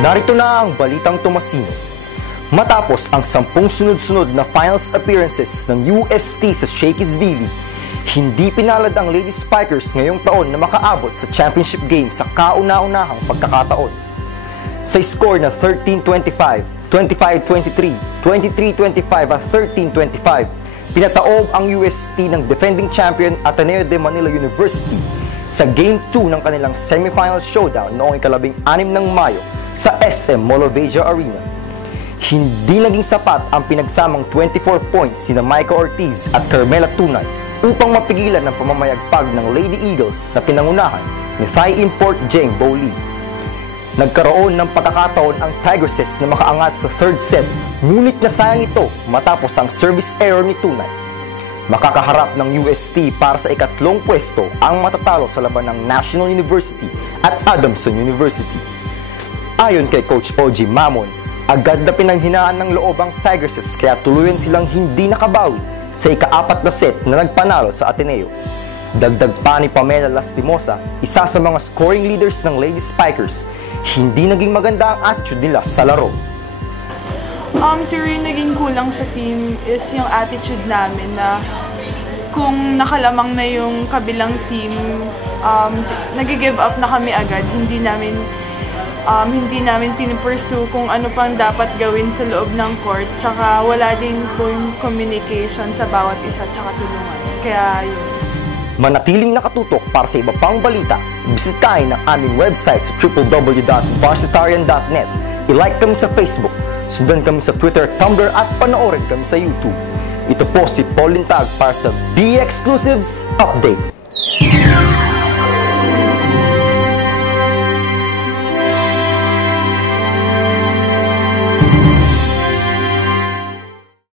Narito na ang balitang tumasino. Matapos ang 10 sunod-sunod na finals appearances ng UST sa Shakey's V-League, hindi pinalad ang Lady Spikers ngayong taon na makaabot sa championship game sa kauna-unahang pagkakataon. Sa score na 13-25, 25-23, 23-25 at 13-25, pinataob ang UST ng defending champion Ateneo de Manila University sa Game 2 ng kanilang semifinal showdown noong ika-16 ng Mayo sa SM Mall of Asia Arena. Hindi naging sapat ang pinagsamang 24 points sina Micah Ortiz at Carmela Tunay upang mapigilan ang pamamayagpag ng Lady Eagles na pinangunahan ni Thai Import Jeng Bowli. Nagkaroon ng pagkakataon ang Tigresses na makaangat sa third set, ngunit nasayang ito matapos ang service error ni Tunay. Makakaharap ng UST para sa ikatlong pwesto ang matatalo sa laban ng National University at Adamson University. Ayon kay Coach OG Mamon, agad na pinanghinaan ng loob ang Tigresses kaya tuluyan silang hindi nakabawi sa ika-4 na set na nagpanalo sa Ateneo. Dagdag pa ni Pamela Lastimosa, isa sa mga scoring leaders ng Lady Spikers, hindi naging maganda ang attitude nila sa laro. Sir, yung naging kulang sa team is yung attitude namin na kung nakalamang na yung kabilang team, nag-give up na kami agad, hindi namin pinipursue kung ano pang dapat gawin sa loob ng court, tsaka wala din po yung communication sa bawat isa tsaka tulungan. Kaya yun. Manatiling nakatutok para sa iba pang balita, bisitahin ang aming website sa www.varsitarian.net. I-like kami sa Facebook, sundan kami sa Twitter, Tumblr at panoorin kami sa YouTube. Ito po si Paul Lintag para sa B Exclusives Update.